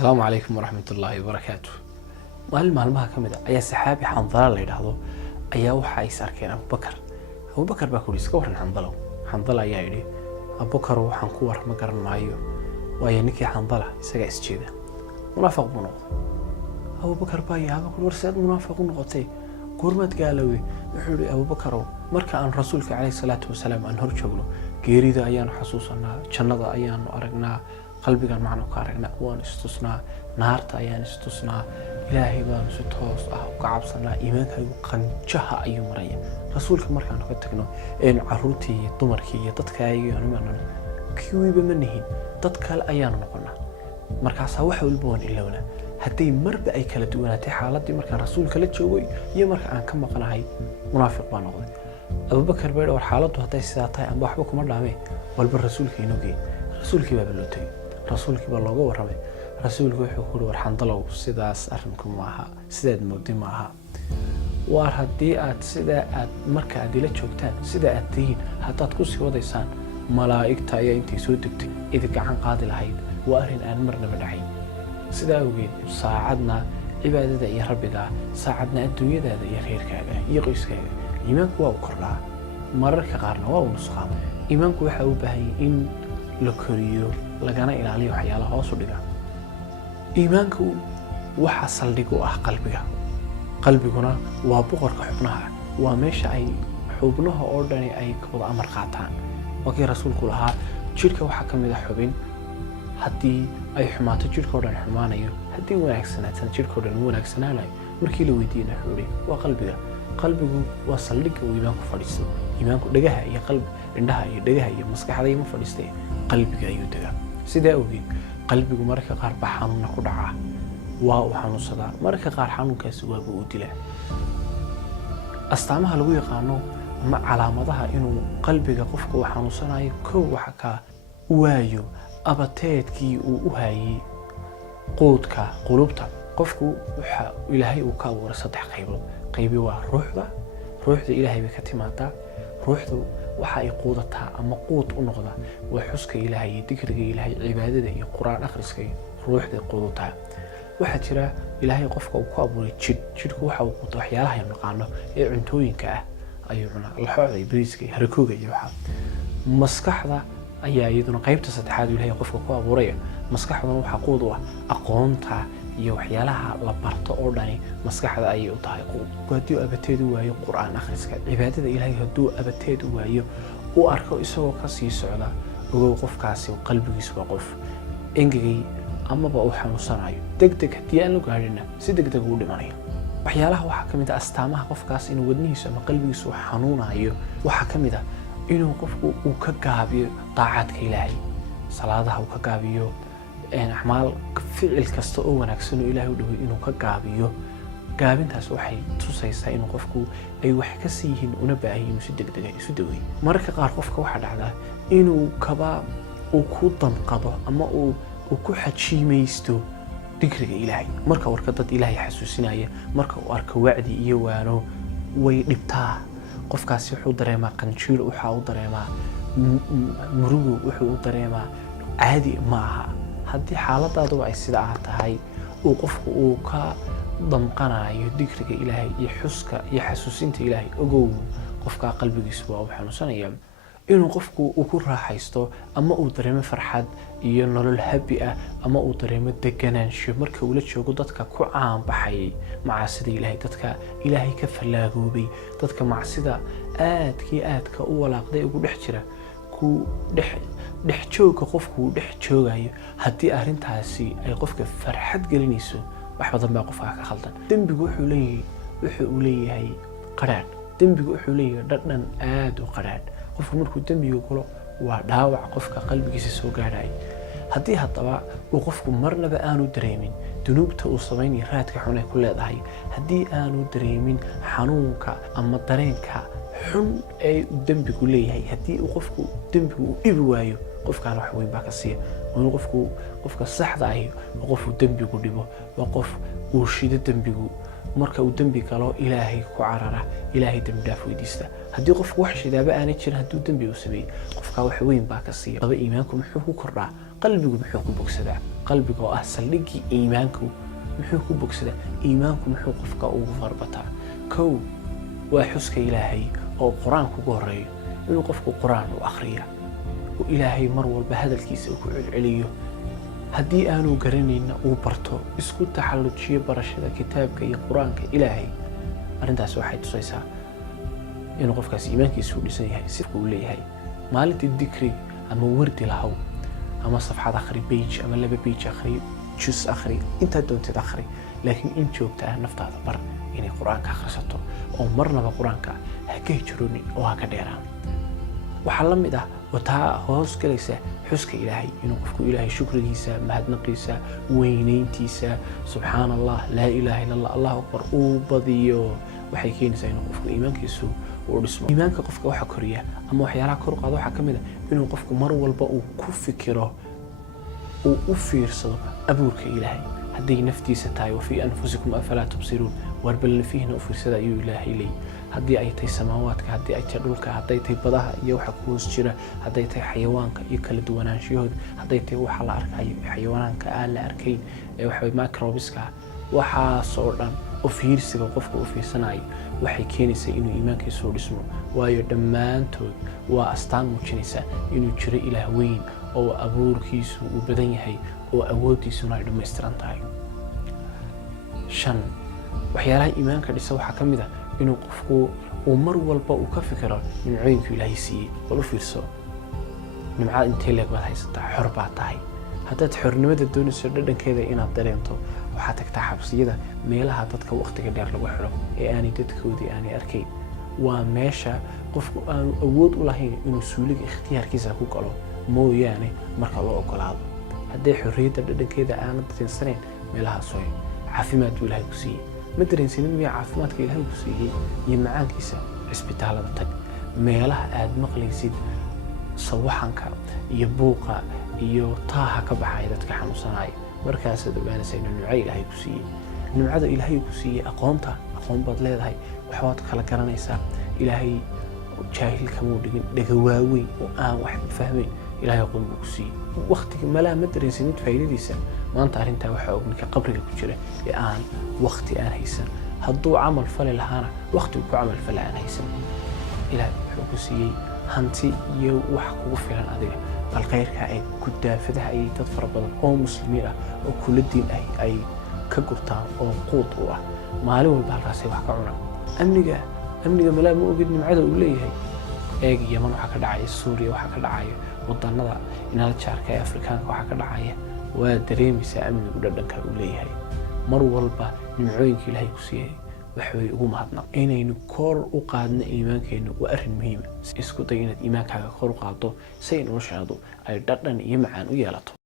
السلام عليكم ورحمة الله وبركاته. maalmaha kamid ah ayaa saxaabi Xandala la yiraahdo ayaa waxa ay sarkeen Abu Bakar baa ku iska waran Xandala ayaa yiri Abu Bakar waxaan ku war ma garan maayo waayo ninkii Xandala isaga isjeeda munaafiq buu noqday Abu Bakar baa yaaba ku warsaad munaafiq noqotay goormad gaalawi wuxuu yiri Abu Bakar marka aan rasuulka kaleey salaatu wasalaam aan hor joogno geerida ayaan xasuusanaa jannada ayaan aragnaa qalbigan macna ku aragnaa waan istusnaa naarta ayaan istusnaa ilaahay baan si toos ah u cabsanaa iimaankaygu qanjaha ayuu maraya rasuulka markaan ka tagno caruurtii iyo dumarkii iyo dadka ayaan imaanno kiwiba manihin dad kale ayaan noqonaa markaas wax walba waan ilowna haddii marba ay kala duwanaatay xaaladii markaan rasuulka la joogay iyo marka aan ka maqnahay munaafiq baan noqday Abu Bakar baa war xaaladdu haday sidaa tahay aan waxba kuma dhaamay walba rasuulka inoo geey rasuulkii baa loo tagay rasuulkii baa looga waramay rasuulku wuxuu ku war Xandalow sidaas arinku ma aha sidaad moodi ma aha war hadii aad sida aad marka aad ila joogtaan sida aad tihiin hadaad ku sii wadaysaan malaa'igta ayaa intay soo degtay idin gacan qaadi lahayd waa arin aan marnaba dhaxay sida awgeed saacadna cibaadada iyo rabbiga saacadna adduunyadaada iyo reerkaaga iyo qoyskaaga iimaanku waa kordhaa mararka qaarna waa nusqaan iimaanku waxa uu baahan in la koriyo lagana ilaaliyo waxyaalaha hoos u dhiga iimaanku waxa saldhig u ah qalbiguna waa boqorka xubnaha waa meesha ay xubnaha oo dhan ay wada amar qaataan waqti rasuulku lahaa jirka waxa kamid ah xubin hadii ay xumaato jirka oo dhan xumaanayo hadii wanaagsanaato jirka oo dhan wanaagsanaanayo markii la weydiino xuri waa qalbigu waa saldhigga uu iimaanku fadhiisto iimaanku dhagaha iyo indhaha iyo dhagaha iyo maskaxda ma fadhiistay qalbiga ayuu tagaa sida awgeed qalbigu marka qaar ba xanuun ku dhaca waa uu xanuunsadaa marka qaar xanuunkaasi waa uu dilaa astaamaha lagu yaqaano ama calaamadaha inuu qalbiga qofku uu xanuunsanayo koow waxa ka waayo abateedkii uu u hayay qoodka qulubta qofku waxa ilaahay uu ka abuuray saddex qayb waa ruuxda ilaahay bay ka timaadaa ruuxdu waxa ay quudataa ama quud u noqda waa xuska ilaahay dhikriga ilaahay cibaadada iyo quraan akhriska ruuxda quudataa waxa jira ilaahay qofka uu ku abuuray jidhku waxa uu quuto waxyaalaha ay naqaano ee cuntooyinka ah ayuu cunaa laxooda bariiska harkooga iyo waxa maskaxda ayaa iyaduna qaybta saddexaad ilaahay qofka ku abuuray maskaxduna waxa quud u ah aqoonta iyo waxyaalaha la barto oo dhani maskaxda ay u tahay hadii abateedu waayo quraan akhriska cibaadada ilaahay haduu abateedu waayo uu arko isagoo ka sii socda ogow qofkaasi qalbigiisu waa qof engegay ama ba uu xanuunsanayo degdeg hadii aan la gaarina si degdeg u dhimanayo waxyaalaha waxa kamid ah astaamaha qofkaas inuu wadnihiisu ama qalbigiisu xanuunayo waxa kamid ah inuu qofku uu ka gaabiyo taacadka ilaahay salaadaha uu ka gaabiyo أعمال فعل كسته أو ونكسنه إلهي ودوي إنه كجابيه جابين تسوحي تصيص إنه قفكو أي واحد كسيهن ونبعيه مسدق دقي سدوي مرة كقار قفك واحد على إنه كبا وكوضم قضاء أما وكحد شيء ما يستو ذكر إلهي مرة وركضت إلهي حسوسناية مرة وأرك وعدي يوانو ويبتاه قفك سيحو دريما قنشيل وحاو دريما مرو وحو دريما عادي معها haddii xaaladaadu ay sida tahay oo qofku uu ka damqanayo dhikriga ilaahay iyo xuska iyo xasuusinta ilaahay ogow qofka qalbigiisu waa uu xanuunsanaya inuu qofku uu ku raaxaysto ama uu dareemo farxad iyo nolol habi ah ama uu dareemo deganaansho marka uu la joogo dadka ku caan baxay macaasida ilaahay dadka ilaahay ka falaagoobay dadka macaasida aadka u walaaqday ugu dhex jira ku dhex jooga qofku dhex joogayo hadii arintaasi ay qofka farxad gelinayso wax badan baa qofka ka khaldan dambigu wuxuu leeyahay qaraad dambigu wuxuu leeyahay dhadhan aad u qaraad qofku markuu dambiga galo waa dhaawac qofka qalbigiisa soo gaaray hadii hadaba uu qofku marnaba aanu dareemin dunuubta uu sameeyay raadka xun ee ku leedahay hadii aanu dareemin xanuunka ama dareenka xun ee dambigu leeyahay hadii uu qofku dambigu u dhibi waayo qofkaan wax weyn baa ka siiya oo qofka saxda ah oo qofku dambigu dhibo waa qof uu shido dambigu marka uu dambi galo ilaahay ku carara ilaahay dambi dhaaf weydiista hadii qofku wax shidaaba aan jirin haduu dambi u sameeyo qofka wax weyn baa ka siiya laba iimaanku muxuu ku kordhaa qalbigu muxuu ku bogsadaa qalbiga oo ah saldhiggii iimaanku muxuu ku bogsadaa iimaanku muxuu qofka ugu farbataa kow waa xuska ilaahay oo qur-aanku ugu horeeyo inuu qofku qur-aan u akhriya oo ilaahay mar walba hadalkiisa ku celceliyo haddii aanu garanayna uu barto isku taxallujiyo barashada kitaabka iyo qur-aanka ilaahay arrintaas waxay tusaysaa inuu qofkaas iimaankiisa u dhisan yahay sifka uu leeyahay maalintii dikri ama wardi lahaw ama safxad akhri page ama laba page akhri jus akhri inta doontid akhri laakiin in joogta ah naftaada bar inay qur-aanka akhrisato oo marnaba qur-aanka ha ka hijroonin oo ha ka dheeraan waxaa la mid ah wataa hoos galaysa xuska ilaahay inuu qofku ilaahay shukrigiisa mahadnaqiisa weynayntiisa subxaan allah laa ilaaha illa allah allahu akbar uu badiyo waxay keenaysaa inuu qofku iimaankiisu uu dhismo iimaanka qofka waxa koriya ama waxyaalaha kor u qaada waxaa ka mid ah inuu qofku mar walba uu ku fikiro uu u fiirsado abuurka ilaahay hadday naftiisa tahay wa fii anfusikum afalaa tubsiruun war bal nafiihna u fiirsada ayuu ilaahay leeyahay haddii ay tahay samaawaadka haddii ay tahay dhulka hadday tahay badaha iyo waxa ku hoos jira hadday tahay xayawaanka iyo kala duwanaanshahooda hadday tahay waxa la arkayo xayawaanka aan la arkayn ee waxa microbiska waxaasoo dhan u fiirsiga qofka u fiirsanayo waxay keenaysaa inuu iimaankiisu u dhismo waayo dhammaantood waa astaan muujinaysa inuu jiro ilaah weyn oo abuurkiisu uu badan yahay oo awooddiisuna ay dhammaystiran tahay 5 waxyaalaha iimaanka dhisa waxaa ka mid ah inuu qofku uu mar walba uu ka fikiro nimcooyinka ilaahay siiyey bal u fiirso nimcada intee leeg baad haysataa xor baad tahay haddaad xornimada doonayso dhadhankeeda inaad dareento waxaad tagtaa xabsiyada meelaha dadka waqtiga dheer lagu xiro ee aanay dadkoodii aanay arkayn waa meesha qofku aanu awood u lahayn inuu suuliga ikhtiyaarkiisa ku galo mooyaane marka loo ogolaado hadday xorriyadda dhadhankeeda aanad dareensanayn meelahaas way caafimaad buu ilaahay ku siiyey ma dareensanin miyaa caafimaadka ilaahay ku siiyey iyo macaankiisa cisbitaalada tag meelaha aad maqlaysid sawaxanka iyo buuqa iyo taaha ka baxaya dadka xanuunsanaya markaasaad ogaanaysa inuu nimco ilaahay ku siiyey nimcada ilaahay ku siiyey aqoon baad leedahay waxbaad kala garanaysaa ilaahay jaahil kamuu dhigin dhaga waaweyn oo aan wax fahmayn ilaahay aqoon buu ku siiyey waqtiga malaha ma dareensanid faa'iidadiisa maanta arrintaa waxaa og ninka qabriga ku jira ee aan waqti aan haysan hadduu camal fali lahaana waqtigu ku camal fala aan haysan ilaahay wuxuu ku siiyey hanti iyo wax kugu filan adiga bal khayrka ay ku daafadaha ay dad fara badan oo muslimiin ah oo kula diin ay ka gurtaan oo quud u ah maalin walba halkaasay wax ka cunaan amniga malaa ma ogid nimcada uu leeyahay eeg yaman waxaa ka dhacaya suuriya waxaa ka dhacaya wadannada inala jaarka ee afrikaanka waxaa ka dhacaya waa dareemaysaa amnigu dhadhanka uu leeyahay mar walba nimcooyinka ilaahay ku siiyey waxay ugu mahadnaq inaynu kor u qaadno iimaankeenu waa arrin muhiima isku day inaad iimaankaaga kor u qaaddo si ay noloshaadu ay dhadhan iyo macaan u yeelato